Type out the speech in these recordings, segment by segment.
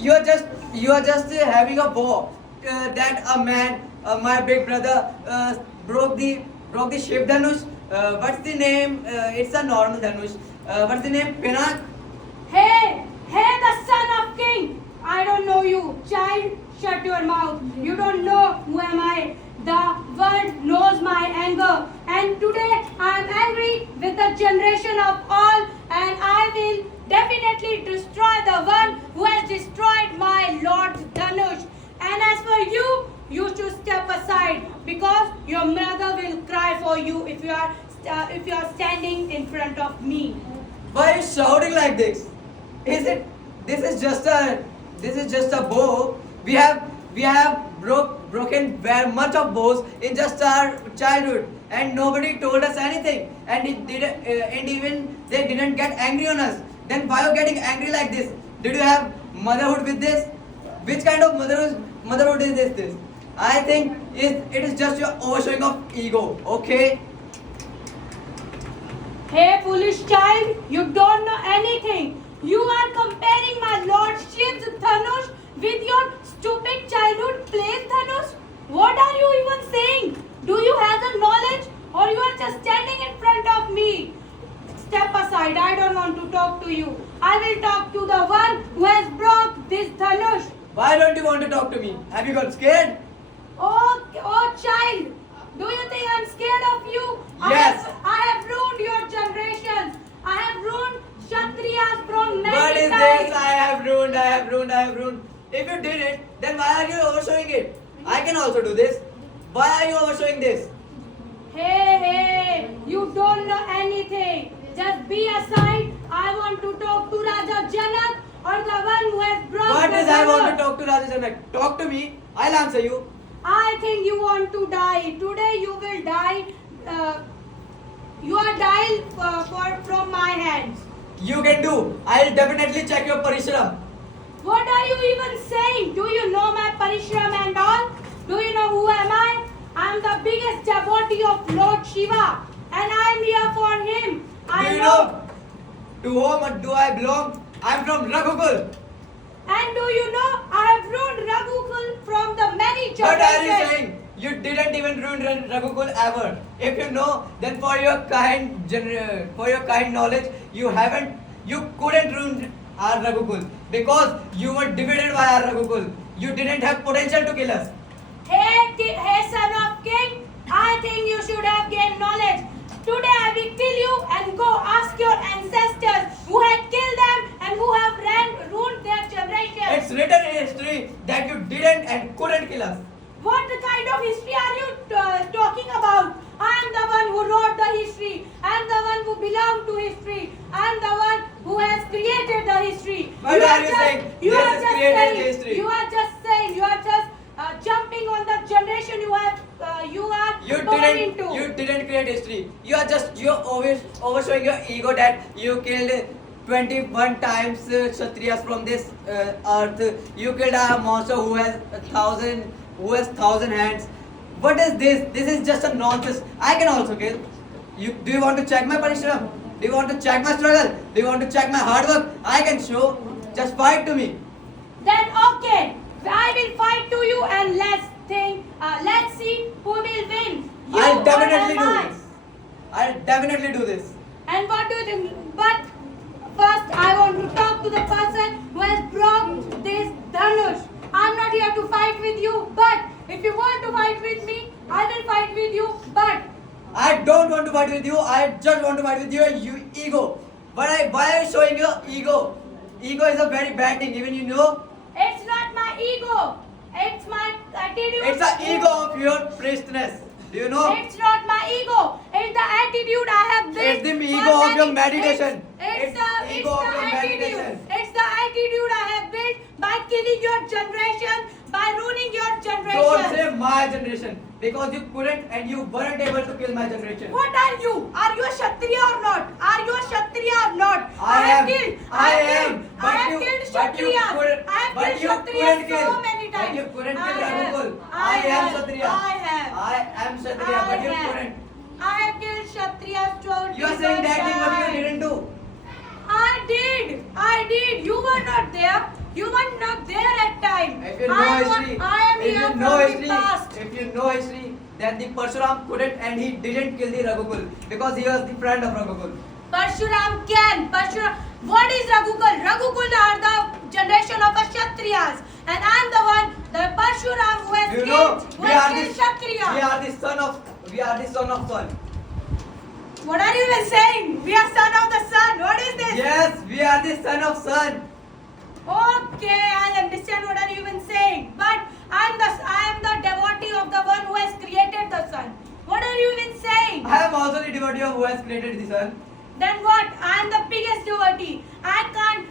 You are just having a war that a man, my big brother, broke the Shiv Dhanush. What's the name? It's a normal Dhanush. What's the name? Pinak. Hey, hey, the son of king. I don't know you, child. Shut your mouth. You don't know who am I. The world knows my anger, and today I am angry with the generation of all, and I will definitely destroy the one who has destroyed my Lord Dhanush. And as for you, you should step aside because your mother will cry for you if you are standing in front of me. Why are you shouting like this? Is it? This is just a. This is just a bow. We have broken very much of bows in just our childhood, and nobody told us anything, and and even they didn't get angry on us. Then why are you getting angry like this? Did you have motherhood with this? Which kind of motherhood is this? I think it is just your overshowing of ego. Okay. Hey, foolish child, you don't know anything. You are comparing my Lord Shiv's Dhanush with your stupid childhood plays Dhanush. What are you even saying? Do you have the knowledge or you are just standing in front of me? Step aside, I don't want to talk to you. I will talk to the one who has broke this Dhanush. Why don't you want to talk to me? Have you got scared? Oh child, do you think I'm scared of you? Yes. I have ruined your generations. I have ruined Kshatriyas from many What is times. this? I have ruined. If you did it, then why are you overshowing it? I can also do this. Why are you overshowing this? Hey, you don't know anything. Just be aside. I want to talk to Raja Janak or the one who has brought What the is I want Dhanush. to talk to Raja Janak? Talk to me. I'll answer you. I think you want to die. Today you will die. You are dying from my hands. You can do. I'll definitely check your parishram. What are you even saying? Do you know my Parishram and all? Do you know who am I? I am the biggest devotee of Lord Shiva, and I am here for him. Do you know to whom do I belong? I'm from Raghukul. And do you know I have ruined Raghukul from the many What are you generations? saying? You didn't even ruin Raghukul ever. If you know, then for your kind knowledge, you couldn't ruin our Raghukul because you were defeated by our Raghukul. You didn't have potential to kill us. Hey, son of king, I think you should have gained knowledge. Today I will kill you and go ask your ancestors who had killed them and who have ruined their generation. It's written in history that you didn't and couldn't kill us. What kind of history are you talking about? I am the one who wrote the history. I am the one who belongs to history. I am the one who has created the history. What are you saying? You This are is just created saying. the history. You are just saying. You are just jumping on the generation you are born into. You didn't create history. You're always overshowing your ego that you killed 21 times Kshatriyas from this earth. You killed a monster who has 1,000 hands. What is this? This is just a nonsense. I can also kill. Do you want to check my parishram? Do you want to check my struggle? Do you want to check my hard work? I can show. Just fight to me. Then okay, I will fight to you and let's see who will win. You I'll or definitely am do I? this. I'll definitely do this. And what do you think? But first, I want to talk to the person who has brought this Dhanush. I'm not here to fight with you, but if you want to fight with me, I will fight with you. But I don't want to fight with you. I just want to fight with your ego. Why are you showing your ego? Ego is a very bad thing. Even you know, it's not my ego. It's my attitude. it's the ego of your priestess. Do you know? It's not my ego. It's the attitude I have built. It's the for ego of your many- meditation. It's the ego of your attitude. meditation. It's the attitude I have built by killing your generation, by ruining your generation. Don't say my generation because you couldn't and you weren't able to kill my generation. What are you? Are you a Kshatriya or not? Are you a Kshatriya or not? I am. killed. I am. I have killed Kshatriyas. I have But killed you Kshatriyas couldn't kill. so many times. But you couldn't kill I have. Raghukul. I I am have. Kshatriya. I have. I am Kshatriya, but you couldn't. I have killed Kshatriyas so You are saying that thing, but you didn't do. I did. You were not there. You were not there. If you know history, I am if here you know from history, the past. if you know history, then the Parshuram couldn't and he didn't kill the Raghukul because he was the friend of Raghukul. Parshuram can. Parshuram. What is Raghukul? Raghukul are the generation of the Kshatriyas, and I am the one, the Parshuram who has You know, killed, who has killed Kshatriya. we are the son of sun. What are you even saying? We are son of the sun. What is this? Yes, we are the son of sun. Okay, I understand what are you even saying. But I am the devotee of the one who has created the sun. What are you even saying? I am also the devotee of who has created the sun. Then what? I am the biggest devotee. I can't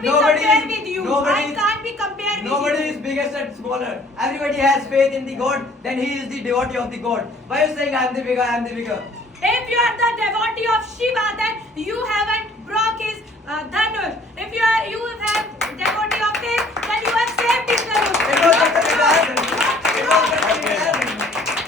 be compared with you. I can't be compared with you. Nobody is biggest and smaller. Everybody has faith in the God, then he is the devotee of the God. Why are you saying I am the bigger, I am the bigger? If you are the devotee of Shiva, then you haven't broke his dhanush. If you have devotee